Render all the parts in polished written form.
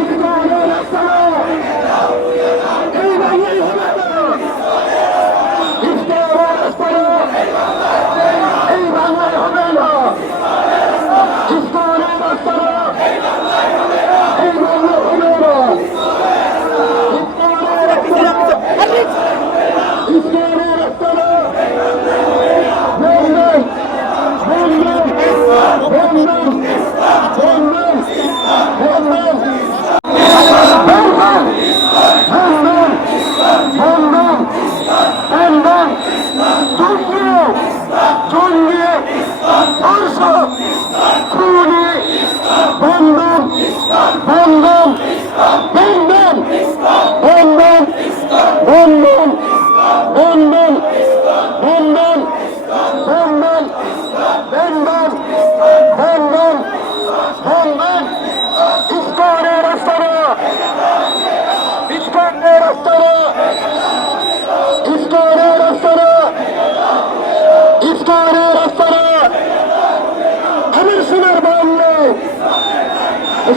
ইসলামের আস্তানা এই বাংলায় হবে না। ইসলামের আস্তানা এই বাংলায় হবে না। ইসলামের আস্তানা এই বাংলায় হবে না। ইসলামের আস্তানা ইসলামের আস্তানা বন্ধন বন্ধন বন্ধন বন্ধন বন্ধন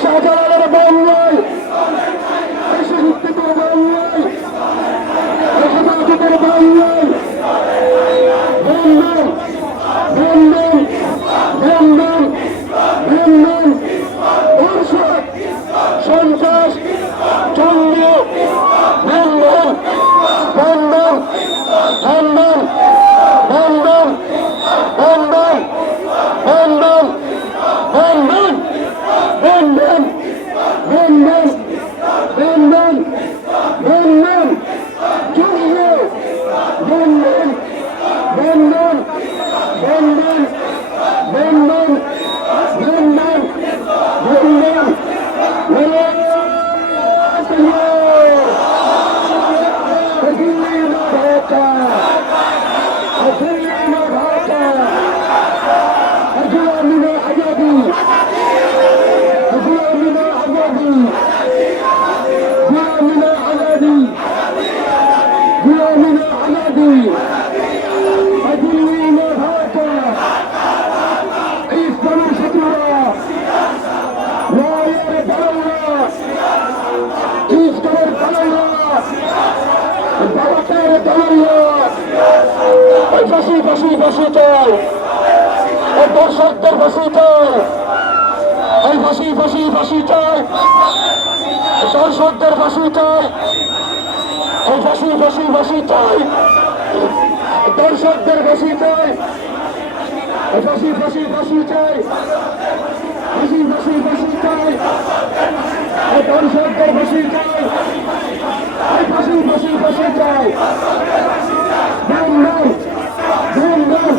শাহজালালের বাংলায় শহীদের বাংলায় হেফাজতের বাংলায় বন্ধন বন্ধন বন্ধন বন্ধন দর্শক সন্ত্রাস চন্দ্র বন্ধন বন্ধন বন্ধন বন্ধন বন্ধন বন্ধন বন্ধন বন্ধন বন্ধন বন্ধন বন্ধন চন্দ্র বন্ধন বন্ধন বন্ধন বন্ধন বন্ধন বন্ধন ফাঁসি চাই, এই দর্শকদের ফাঁসি চাই, এই ফাঁসি চাই, দর্শকদের ফাঁসি চাই, এই ফাঁসি চাই, দর্শকদের ফাঁসি চাই, ফাঁসি চাই, ফাঁসি চাই, এই দর্শকদের ফাঁসি চাই, এই ফাঁসি চাই, বন্ধন বন্ধন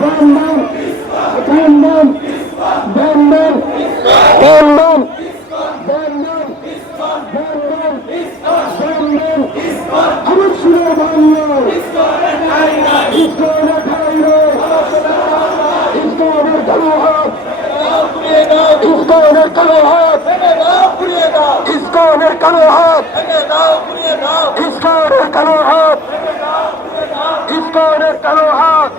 বন্ধন বন্ধন বন্ধন বন্ধন বন্ধন বন্ধন বন্ধন আমার শুনে বাংলা ইসলামের ঠাইরে ইসলামের কালো হাত ইসলামের কালো হাত ইসলামের কালো হাত ইসলামের কালো হাত ইসকনের কালো হাত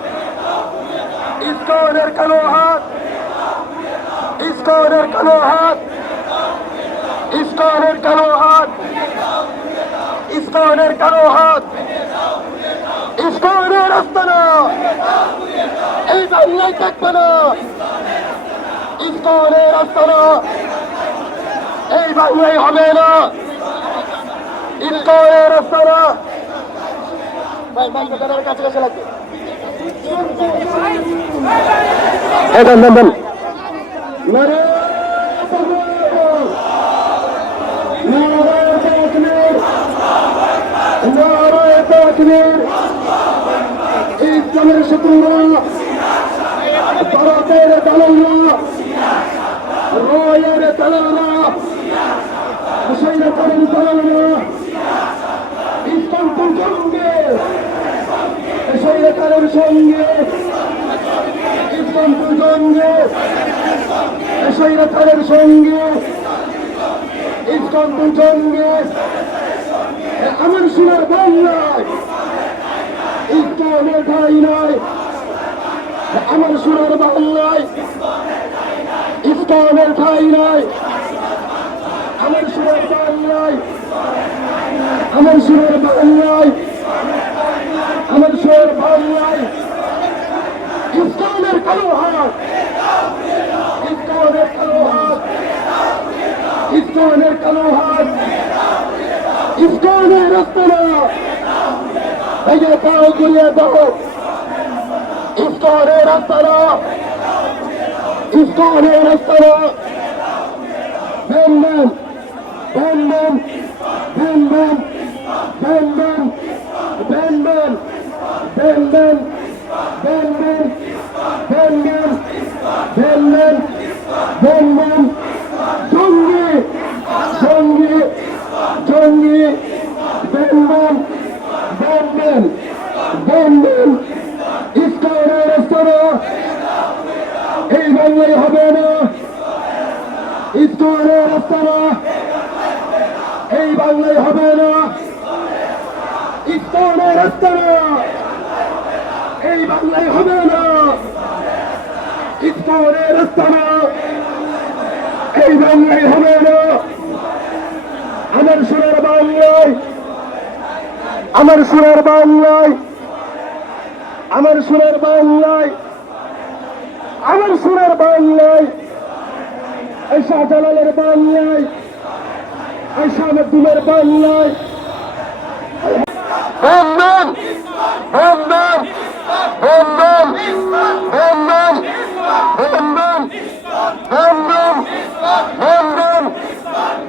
ইসকনের কালো হাত ইসকনের কালো হাত ইসকনের কালো হাত ইসকনের কালো হাত ইসকনের আস্তানা এই বাংলায় থাকবে না। ইসকনের আস্তানা এই বাংলায় হবে না। ইসকনের আস্তানা কাছে লাগবে ইসলামের শত্রুরা ভারতের দালালরা রয়ের দালালরা মুসলমানের দালালরা ইসলামপুর সঙ্গে সৈয়দের সঙ্গে ইসলামপুর সঙ্গে সৈয়দের সঙ্গে ইসলামপুর সঙ্গে আমার সোনার বাংলায় ইসলামের ঠাই নাই। আমার সোনার বাংলায় ইসলামের ঠাই নাই। আমার সুরের বাংলায়, আমার সুরের বাংলায় ইসলামের কালো হাত, ইসলামের কালো হাত, ইসলামের কালো হাত, ইসলামের রাস্তারা ভেঙে দাও, গুলিয়ে দাও। ইসলামের রাস্তারা, ইসলামের রাস্তারা ভেঙবেন, ভেঙবেন, ভেঙবেন, ভেঙবেন, ভেঙবেন, ভেঙবেন, ভেঙবেন, ভেঙবেন, ভেঙবেন, ভেঙবেন। জঙ্গি, জঙ্গি, জঙ্গি, ভেঙবেন, ভেঙবেন, ভেঙবেন। ইসলামের রাস্তারা এই বাংলায় হবে না। ইসলামের রাস্তারা এই বাংলায় হবে না। ইসলামের রাস্তারা এই বাংলায় হবে না। ইসলামের রাস্তারা এই বাংলায় হবে না। আমার সুরের বাংলায়, আমার সুরের বাংলায়, আমার সুরের বাংলায়, আমার সুরের বাংলায়, এই শাহজালালের বাংলায়, এই শাহাবুদ্দিনের বাংলায় ভেঙবেন, ভেঙবেন, ভেঙবেন, ভেঙবেন, ভেঙবেন, ভেঙবেন, ভেঙবেন,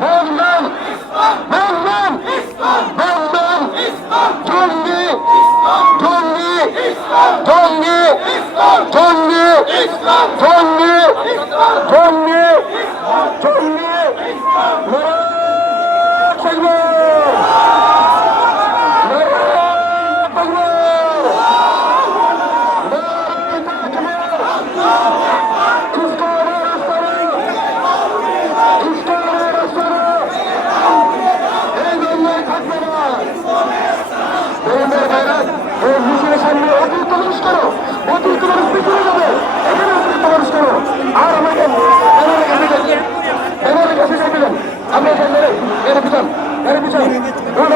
ভেঙবেন, ভেঙবেন, ভেঙবেন। জঙ্গি, জঙ্গি, জঙ্গি, জঙ্গি, জঙ্গি, জঙ্গি, জঙ্গি। সামনে অতিরিক্ত মানুষ করো, অতিরিক্ত মানুষ পিছনে যাবে, এখানে অতিরিক্ত মানুষ করো। আর আমাকে এবারে কাছে যাইবেন, আপনি এখানে এর পিছন, এর পিছন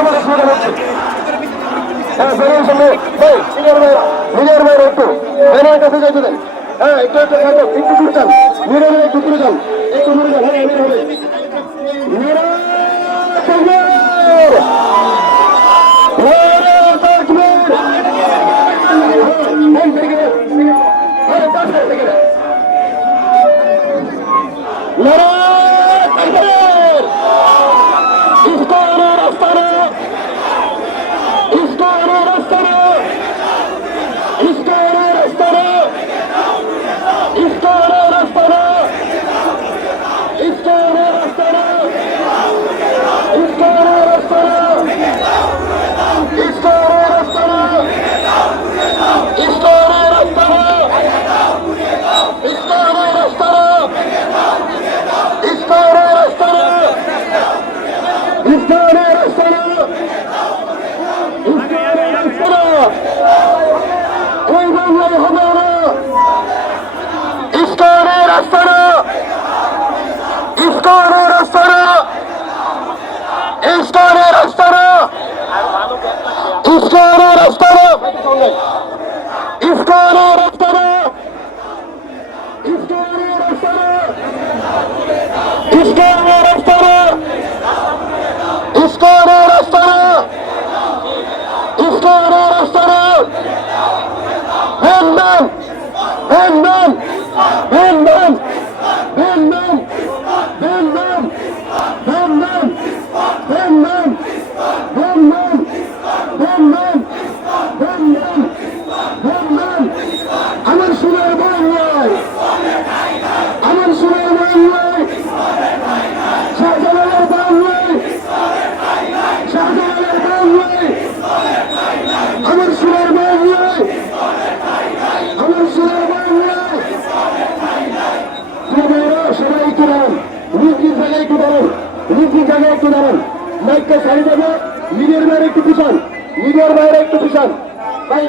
আমাদের সুবিধা হচ্ছে। হ্যাঁ বেরোন সামনে ভাই, সিনিয়র ভাই, সিনিয়র ভাই একটু বেরোর কাছে যাইতে দেন। হ্যাঁ একটু একটু একটু দূরে যান, নিরে নিরে একটু দূরে যান, একটু দূরে যান। হ্যাঁ এমনি হবে নিরা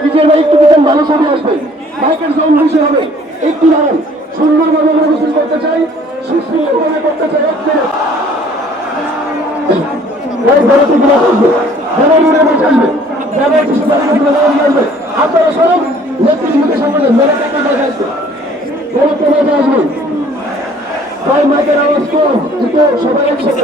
নিজের ভাই একটু পিছন, ভালো ছবি আসবে, মাইকের সাউন্ড বেশি হবে, একটু দাঁড়ান। সুন্দরভাবে অনুষ্ঠান করতে চাই, সুশৃঙ্খলভাবে করতে চাই। এক মিনিট মেনে বসে আসবে যারা কিছু আসবে আপনারা সব নেতৃত্বের সামনে মেরে কাছে বসে আসবে কোনো তোমাকে আসবে ভাই মাইকের আওয়াজ কম কিন্তু সবাই একসাথে